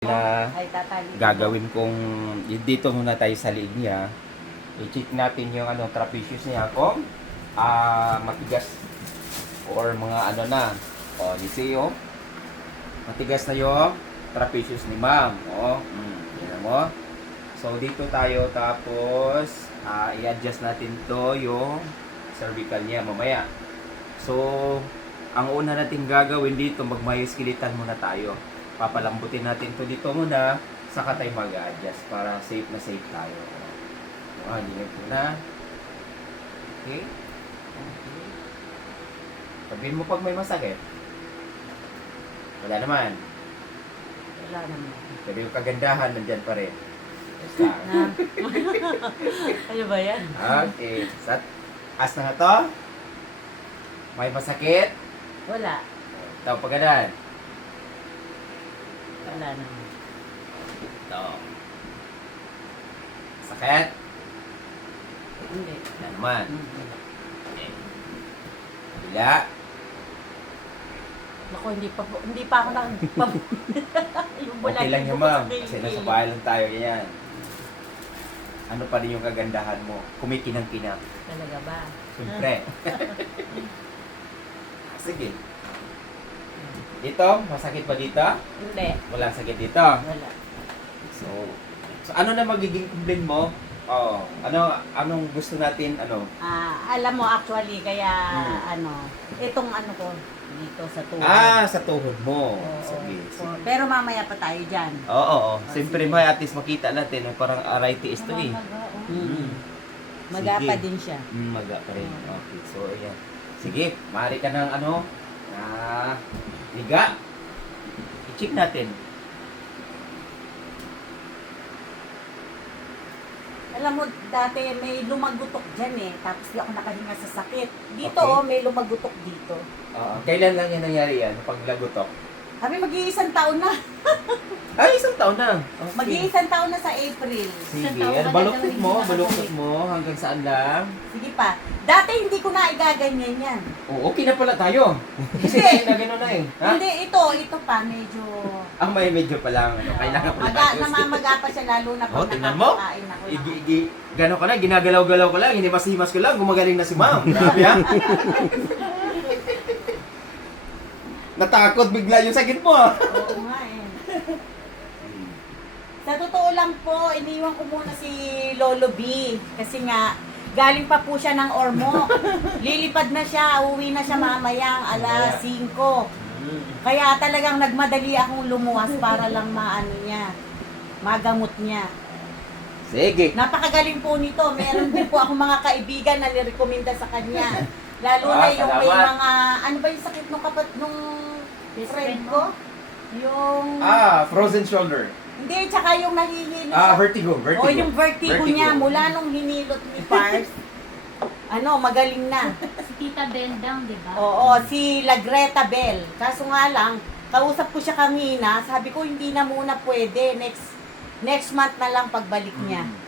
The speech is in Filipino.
na Ay, tatali. gagawin kong dito muna tayo sa liig niya. I-check natin yung trapezius niya kung matigas or mga ano na. O, you see, oh. Matigas na yung trapezius ni ma'am. O, yan mo. So, dito tayo tapos i-adjust natin to yung cervical niya mamaya. So, ang una natin gagawin dito, magmyoskeletal muna tayo. Papalambutin natin to dito muna, saka tayo mag-adjust para safe na safe tayo. Linag ko na. Okay? Okay. Sabihin mo pag may masakit. Wala naman. Wala naman. Pero yung kagandahan nandyan pa rin. Basta. Ano ba yan? Okay. As na nga to. May masakit. Wala. Ito, paganan. Wala naman. Ito. Sakit. Hindi. Wala naman. Okay. Kabila. Naku, hindi pa ako Okay lang yan, ma'am. Kasi nasa bahay lang tayo. Yan. Ano pa rin yung kagandahan mo? Kumikinang-kinang. Talaga ba? Siyempre. Sige. Dito, masakit ba dito? Hindi. Walang sakit dito. Wala. So ano na magiging complaint mo? Oh, anong gusto natin Alam mo actually, kaya itong ko dito sa tuhod. sa tuhod mo. Oo. Sige. Pero mamaya pa tayo dyan. Oo. Siyempre may at least makita natin parang arthritis to eh. Magapa Sige. din siya. Maga pa rin. Okay, so ayan. Sige, maaari ka ng liga. I-check natin. Alam mo, dati may lumagutok dyan eh. Tapos di ako nakahinga sa sakit. Dito Okay. may lumagutok dito. Kailan lang yan nangyari yan? Pag lagutok? Sabi, mag-iisang taon na. Ay, isang taon na. Okay. Mag-iisang taon na sa April. Sige, Isang taon na baluktot gagawin mo, na baluktot kami. mo, hanggang saan lang. Sige pa. Dati hindi ko na igaganyan yan. Oh, okay na pala tayo. Kasi Hindi. tayo na gano'n na eh. Ha? Hindi, ito pa, medyo... Ang may medyo pa lang, kailangan pala namamaga pa siya lalo na pag tingnan mo. nakakain ako. Gano'n ka na, ginagalaw-galaw ko lang, hinimas-himas ko lang, gumagaling na si ma'am. Grabe ha? Natakot bigla yung sakit mo ha? Oo nga eh. Sa totoo lang po, iniwan ko muna si Lolo B. Kasi nga, galing pa po siya ng Ormoc. Lilipad na siya, uwi na siya mamayang alas 5. Kaya talagang nagmadali akong lumuwas para lang magamot niya. Sige. Napakagaling po nito. Meron din po ako mga kaibigan na nirekomenda sa kanya. Lalo na yung may salamat. mga, ano ba yung sakit nung nung friend ko? Yung... Frozen shoulder. Hindi, tsaka yung nahihilo siya. Vertigo. O yung vertigo niya mula nung hinilot ni Pars. Magaling na. Si Tita Bell down, di ba? Oo, si Lagreta Bell. Kaso nga lang, kausap ko siya kanina, sabi ko hindi na muna pwede. Next month na lang pagbalik niya.